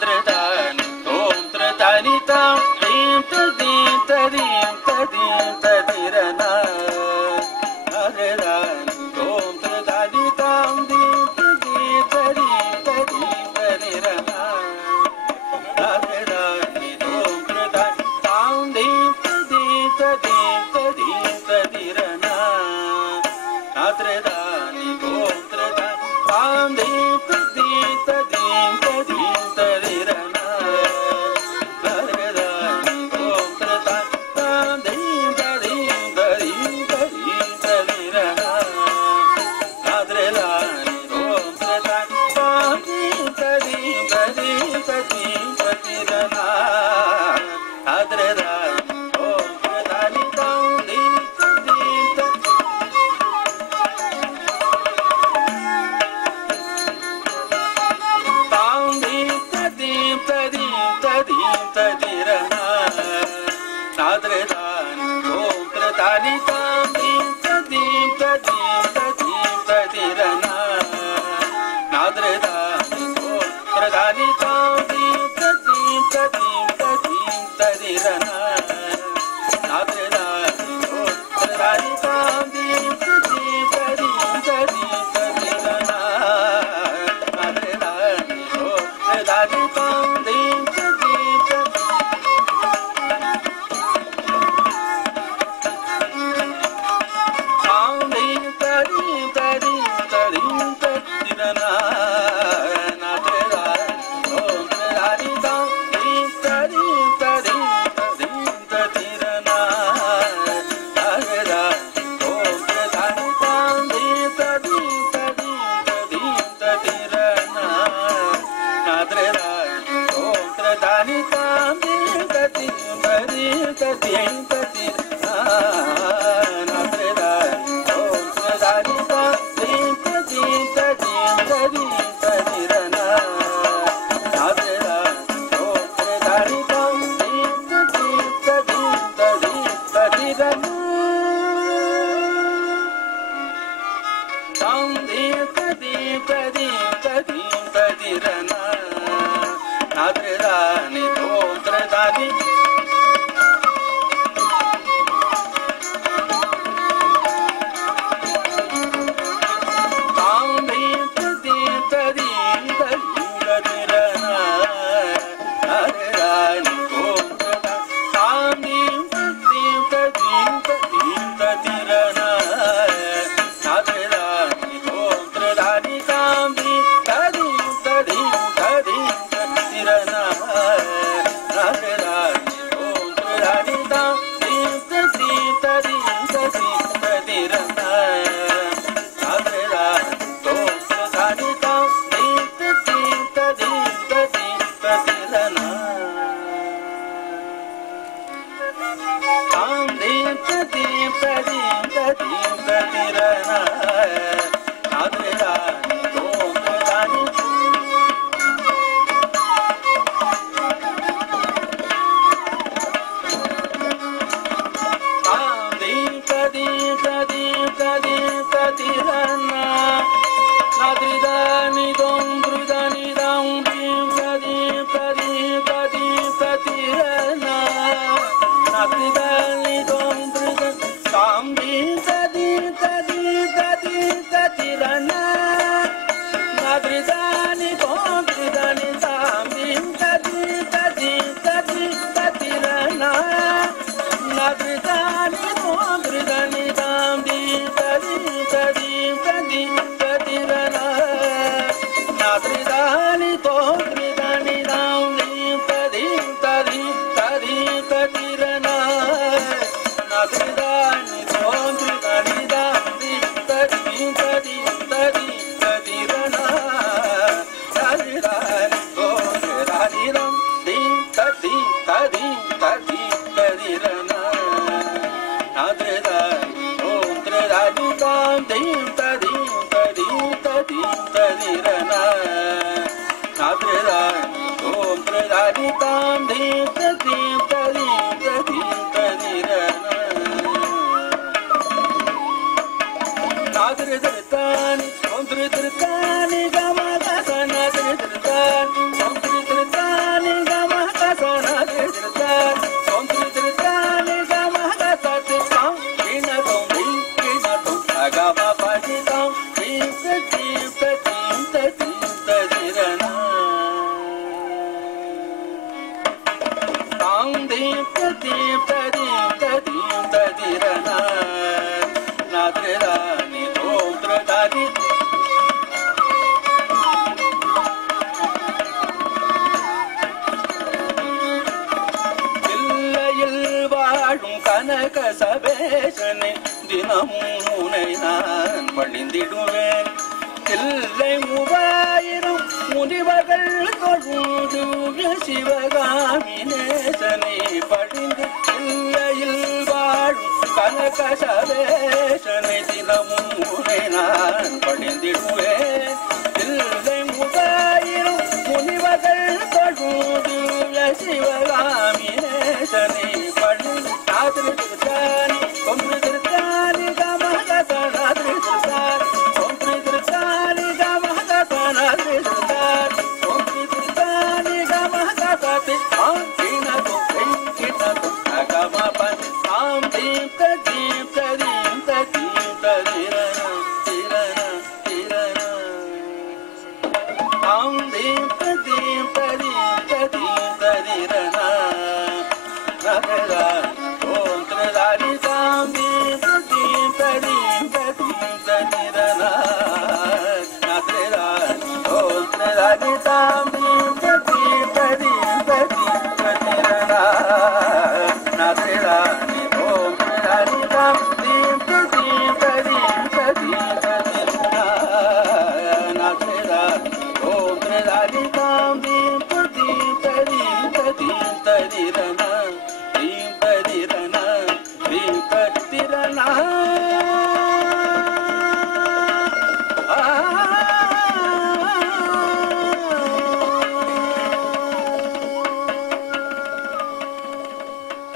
Thank you. படிந்திடுவேன் இல்லை 3000 முனிவர்கள் தொழுது சிவகாமி நேசனை படிந்து இல்லையில் வாழும் கனக சவேசனை தினமும் முறை நான் படிந்திடுவேன் இல்லை 3000 முனிவர்கள் தொழுது சிவகாமி நேசனை படிந்து ராத்திரி திருத்தானி கொன்று திருத்தானி கமகதனாதிரி திருத்தானி கொன்று திருத்தானி கமகதனாதிரி திருத்தானி கொன்று திருத்தானி கமகதனாதிரி ஆங்கினதோ வெங்கினதோ அகமபன் ஆம் தீம் தீம் தீம் தீம் தீரன தீரன தீரன ஆம் தீம் தீம் தீம் தீம் தீரன நகரா ஓம் த்ரதாரி தாம் தீம் தீம் தீம் தீம் தீரன நகரா ஓம் த்ரதாரி தாம் தீம் தீம் தீம் தீம் தீரன நகரா ஓம் த்ரதாரி தாம் தீம் தீம் தீம் தீம் நகரா ஓம் த்ரதாரி தாம் தீம் தீம் தீம் தீம்